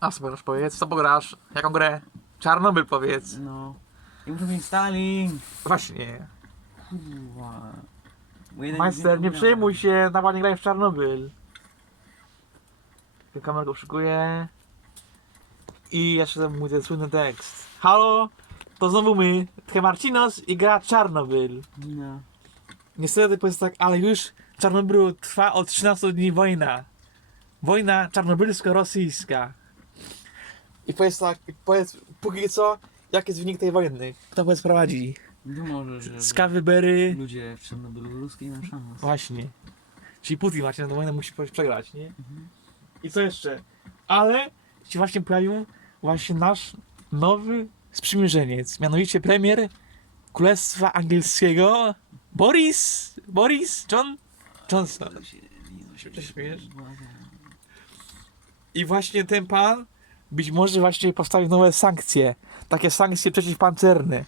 A co możesz powiedz? Co pograsz? Jaką grę? Czarnobyl powiedz. No. I muszę mieć Stalin. Właśnie. Kurwa. Majster, nie przejmuj się, nawet nie graj w Czarnobyl. Tę kamerę szykuję. I jeszcze mój ten słynny tekst. Halo, to znowu my, Tche Marcinos i gra Czarnobyl. No. Niestety powiedz tak, ale już w Czarnobylu trwa od 13 dni wojna. Wojna czarnobylsko-rosyjska. I powiedz tak, powiedz póki co, jaki jest wynik tej wojny? Kto powiedz prowadzi? No może, że Skawy Bery. ludzie w Czarnobylu ruskiej mają szans. Właśnie. Czyli Putin właśnie na tę wojnę musi przegrać, nie? I co jeszcze? Ale się właśnie pojawił właśnie nasz nowy sprzymierzeniec. Mianowicie premier Królestwa Angielskiego Boris Johnson. Się śmiejesz? I właśnie ten pan być może właśnie postawi nowe sankcje. Takie sankcje przeciwpancerne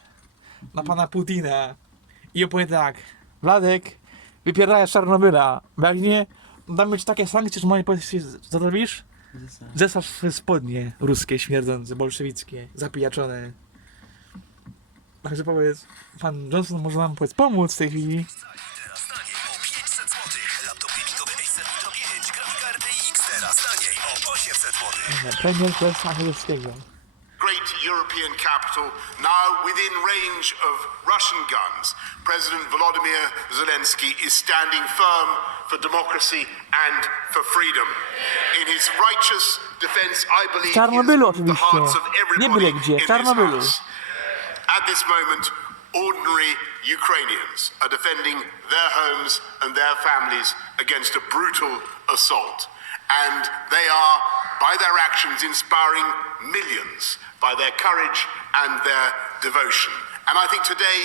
na pana Putina. I opowie tak: Wladek, wypierdalaj z Czarnobyla. Bo jak nie, damy ci takie sankcje, że może powiedzieć, co robisz? Zestaw swoje spodnie ruskie, śmierdzące, bolszewickie, zapijaczone. Także powiedz, pan Johnson może nam pomóc w tej chwili. Teraz taniej o 500 zł. Laptop gamingowy Acer Nitro 5, grafika RTX teraz taniej o 800 zł. Premier Królestwa Angielskiego. Great European capital, now within range of Russian guns, President Volodymyr Zelensky is standing firm for democracy and for freedom. In his righteous defense, I believe he has Czarnobylu won the oczywiście. hearts of Nie everybody byle in gdzie, w this Czarnobylu. house. At this moment, ordinary Ukrainians are defending their homes and their families against a brutal assault. And they are, by their actions, inspiring millions by their courage and their devotion. And I think today,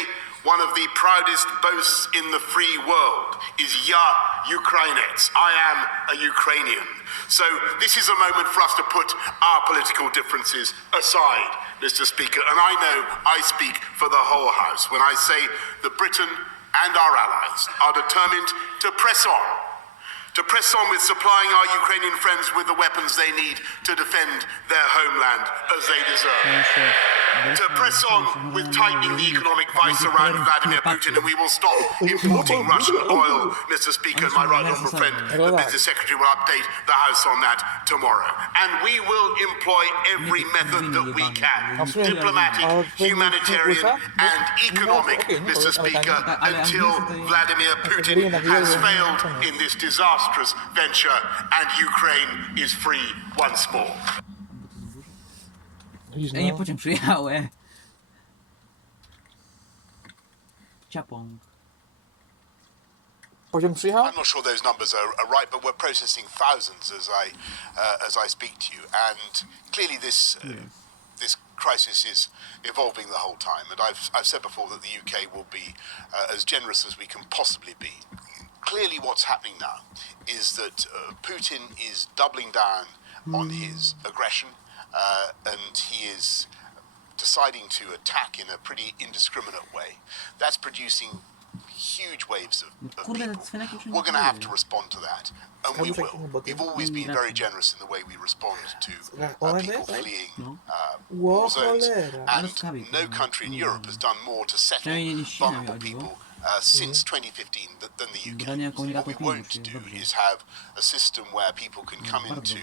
one of the proudest boasts in the free world is Ja Ukrainec. I am a Ukrainian. So this is a moment for us to put our political differences aside, Mr. Speaker. And I know I speak for the whole House when I say that Britain and our allies are determined to press on with supplying our Ukrainian friends with the weapons they need to defend their homeland as they deserve. To press on with tightening the economic vice around Vladimir Putin, and we will stop importing Russian oil, Mr. Speaker. My right honourable friend, the Business Secretary, will update the House on that tomorrow. And we will employ every method that we can, diplomatic, humanitarian and economic, Mr. Speaker, until Vladimir Putin has failed in this disastrous venture and Ukraine is free once more. Nie pociąg przyjechałem. Ciapong. Pociąg przyjechał? I'm not sure those numbers are right, but we're processing thousands as I speak to you, and clearly this crisis is evolving the whole time. And I've said before that the UK will be as generous as we can possibly be. Clearly, what's happening now is that Putin is doubling down on his aggression, and he is deciding to attack in a pretty indiscriminate way. That's producing huge waves of people. We're going to have to respond to that, and we will. We've always been very generous in the way we respond to people fleeing war zones, and no country in Europe has done more to settle vulnerable people since 2015 than the UK. What we won't do is have a system where people can come into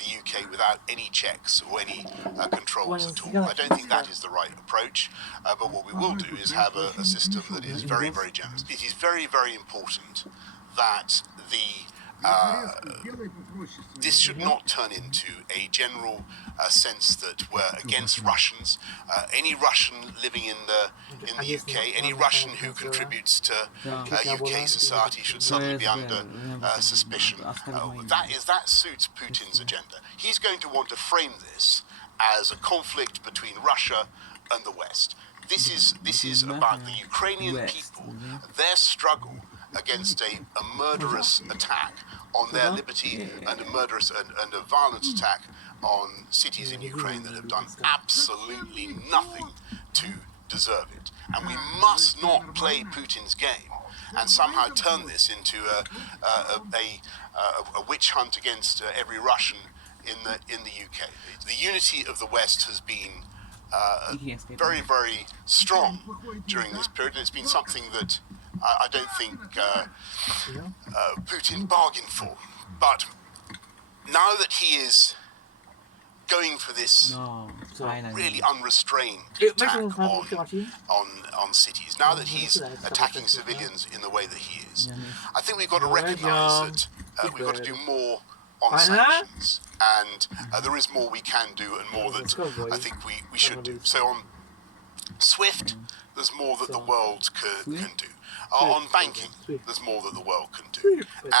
the UK without any checks or any controls at all. I don't think that is the right approach, but what we will do is have a system that is very, very generous. It is very, very important that this should not turn into a general sense that we're against Russians. Any Russian living in the UK, any Russian who contributes to UK society should suddenly be under suspicion. That suits Putin's agenda. He's going to want to frame this as a conflict between Russia and the West. This is about the Ukrainian people, their struggle against a murderous attack on their liberty and a murderous and a violent attack on cities in Ukraine that have done absolutely nothing to deserve it. And we must not play Putin's game and somehow turn this into a witch hunt against every Russian in the UK. The unity of the West has been Yes, very, very strong during this period, and it's been something that I don't think Putin bargained for. But now that he is going for this No, So, fajne. really unrestrained Weź attack ten Marcin. on cities, now that he's attacking civilians in the way that he is, I think we've got to recognise that we've got to do more on sanctions, and there is more we can do and more that I think we should do. So on SWIFT, there's more that the world can do. On banking, there's more that the world can do,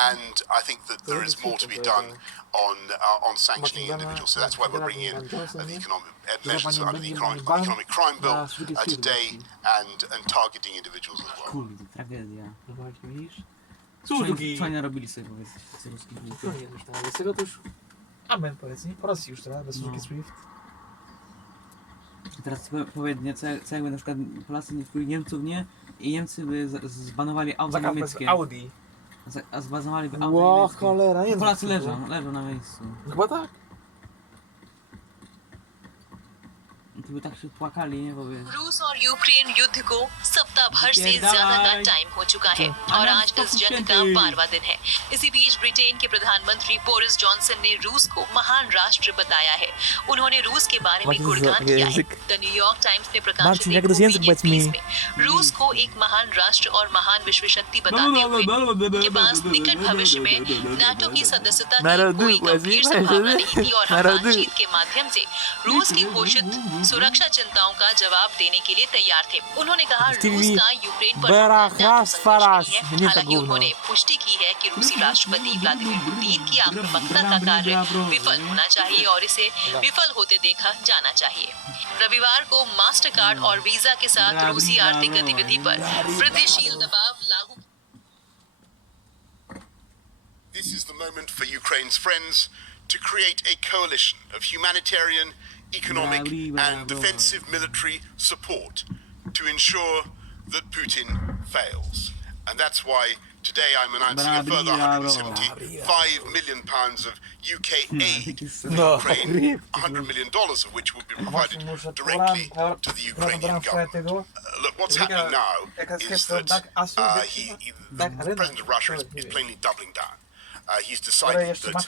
and I think that there is more to be done on sanctioning individuals. So that's why we're bringing in the economic measures under the economic crime bill today, and targeting individuals as well. Kurde, tragedia. Zobacz, widzisz? Co Cóż, oni- drugi. Co oni narobili sobie, powiedz, z ruskich To ludzi? nie już teraz. Z tego to już... Amen, powiedz, nie? Po Rosji już teraz, bez No. służki SWIFT. Teraz powiedz, nie, co jakby na przykład Polacy nie wpłyli Niemców, nie? I Niemcy by zbanowali auto Zakaz bez niemieckie. Audi. A zbanowali by auto Ło, niemieckie. cholera, nie Polacy wiem, leżą na miejscu. Chyba tak. I to by tak się płakali, nie? Powiedz. रूस और यूक्रेन युद्ध को सप्ताह भर से ज्यादा टाइम हो चुका है और आज इस जंग का 12वां दिन है। इसी बीच ब्रिटेन के प्रधानमंत्री बोरिस जॉनसन ने रूस को महान राष्ट्र बताया है। उन्होंने रूस के बारे में गुणगान किया है। द न्यूयॉर्क टाइम्स ने प्रकाशित Marcin, एक jak to jest język, opinion powiedz mi? Peace में रूस को एक महान राष्ट्र और महान विश्व शक्ति बताते हुए उनके पास निकट भविष्य में नाटो की सदस्यता की कोई गंभीर संभावना नहीं थी और हम बातचीत के माध्यम से रूस की घोषित सुरक्षा चिंताओं का जवाब देने के लिए तैयार थे। उन्होंने कहा रूस का यूक्रेन पर हमला NATO संघर्ष नहीं है। हालांकि उन्होंने पुष्टि की है कि रूसी राष्ट्रपति व्लादिमीर पुतिन की आक्रामकता का कार्य विफल होना चाहिए और इसे विफल होते देखा जाना चाहिए। रविवार को मास्टर कार्ड और वीजा के साथ रूसी आर्थिक गतिविधि पर वृद्धिशील दबाव लागू। This is the moment for Ukraine's friends to create a coalition of humanitarian, economic and defensive military support to ensure that Putin fails. And that's why today I'm announcing a further £175 million of UK aid for No. Ukraine, $100 million of which will be provided directly to the Ukrainian government. Look, what's happening now is that the President of Russia is plainly doubling down. He's decided that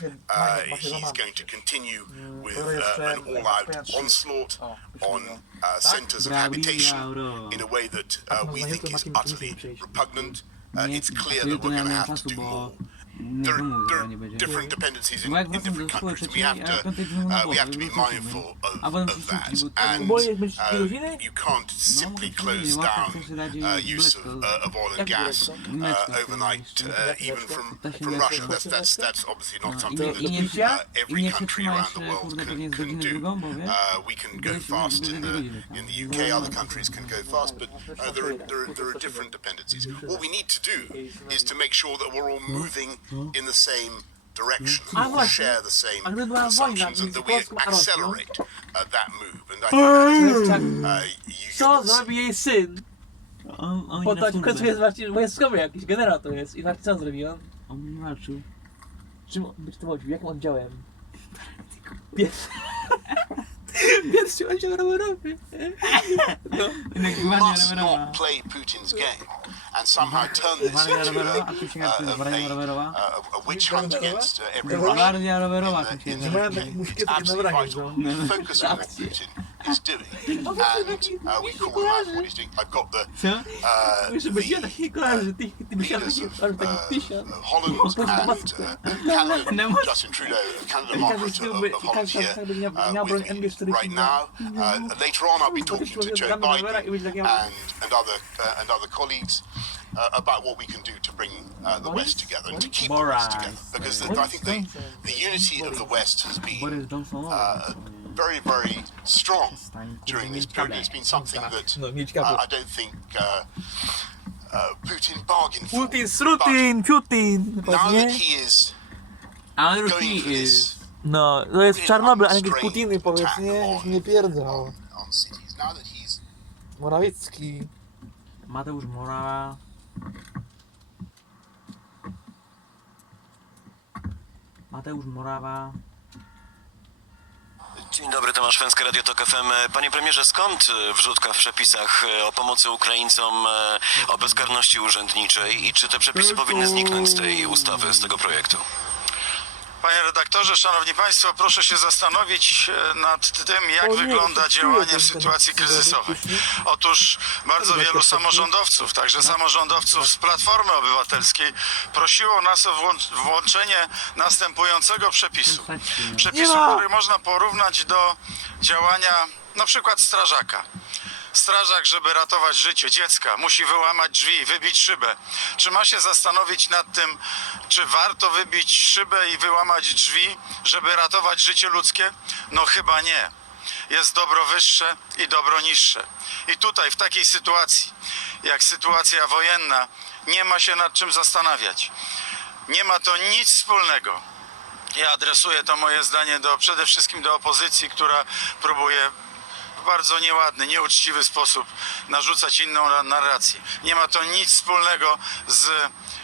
he's going to continue with an all-out onslaught on centres of habitation in a way that we think is utterly repugnant. It's clear that we're going to have to do more. There are different dependencies in different countries. We have to be mindful of that. And you can't simply close down use of oil and gas overnight, even from Russia. That's obviously not something that every country around the world can do. We can go fast in the UK, other countries can go fast, but there are different dependencies. What we need to do is to make sure that we're all moving in the same direction, share the same assumptions, and that we accelerate that move. And I think Co zrobi jej syn? Bo to w końcu jest Marcin wojskowy jakiś, generał to jest. I Marcin co zrobił on? On nie walczył. Czym być to chodził? Jakim oddziałem? Pierwszy oddział rowerowy. No. must not play Putin's game and somehow turn this into a witch hunt against every Russian. Gwardia rowerowa tam się In nazywa. the UK. It's absolutely vital. Focus on what Putin is doing, and we call him out for what he's doing. I've got the Żeby się takie kojarzy, ty myślałeś, leaders że taki tysiąc. of Holland and Canada, Justin Trudeau, Canada Margaret of Holland here with me right now. Later on, I'll be talking to Joe Biden and other colleagues about what we can do to bring the West together and to keep the West together. Because I think the unity of the West has been Boris Johnson. very, very strong during this period. It's been something that I don't think Putin bargained for. Putin, Srutin, Putin. Now that Pewnie. he is Ale going Ruski for this No, to jest Czarnobyl, a nie jakieś Putiny, powiedz, nie? Już nie pierdzał. on cities, now that he's Morawiecki. Mateusz Morawa. Mateusz Morawa. Dzień dobry, Tomasz Węska, Radio Tok FM. Panie premierze, skąd wrzutka w przepisach o pomocy Ukraińcom, o bezkarności urzędniczej i czy te przepisy powinny zniknąć z tej ustawy, z tego projektu? Panie redaktorze, szanowni państwo, proszę się zastanowić nad tym, jak wygląda działanie w sytuacji kryzysowej. Otóż bardzo wielu samorządowców, także samorządowców z Platformy Obywatelskiej, prosiło nas o włączenie następującego przepisu. Przepisu, który można porównać do działania na przykład strażaka. Strażak, żeby ratować życie dziecka, musi wyłamać drzwi, wybić szybę. Czy ma się zastanowić nad tym, czy warto wybić szybę i wyłamać drzwi, żeby ratować życie ludzkie? No chyba nie. Jest dobro wyższe i dobro niższe. I tutaj, w takiej sytuacji, jak sytuacja wojenna, nie ma się nad czym zastanawiać. Nie ma to nic wspólnego. Ja adresuję to moje zdanie przede wszystkim do opozycji, która próbuje w bardzo nieładny, nieuczciwy sposób narzucać inną narrację. Nie ma to nic wspólnego z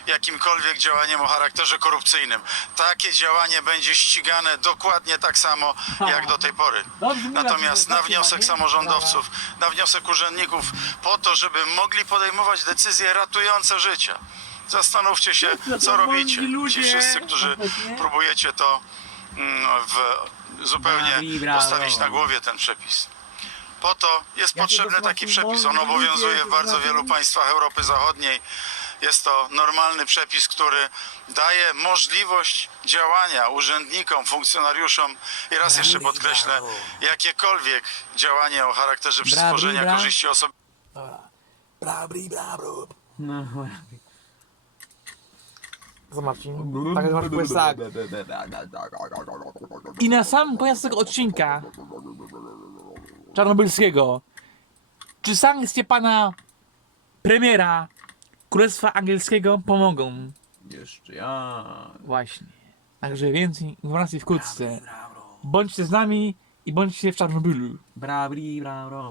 jakimkolwiek działaniem o charakterze korupcyjnym. Takie działanie będzie ścigane dokładnie tak samo jak do tej pory. Natomiast na wniosek samorządowców, na wniosek urzędników, po to, żeby mogli podejmować decyzje ratujące życia. Zastanówcie się, co robicie. Ci wszyscy, którzy próbujecie to zupełnie postawić na głowie ten przepis. Po to jest potrzebny taki przepis. On obowiązuje w bardzo wielu państwach Europy Zachodniej. Jest to normalny przepis, który daje możliwość działania urzędnikom, funkcjonariuszom i raz jeszcze podkreślę, jakiekolwiek działanie o charakterze przysporzenia korzyści osobistej. No, Co Marcin? Tak, Marcin jest tak. I na sam koniec tego odcinka czarnobylskiego, czy sankcje pana premiera Królestwa Angielskiego pomogą? jeszcze ja. Właśnie. Także więcej informacji wkrótce. Bądźcie z nami i bądźcie w Czarnobylu. Bra, bra, bra, bra,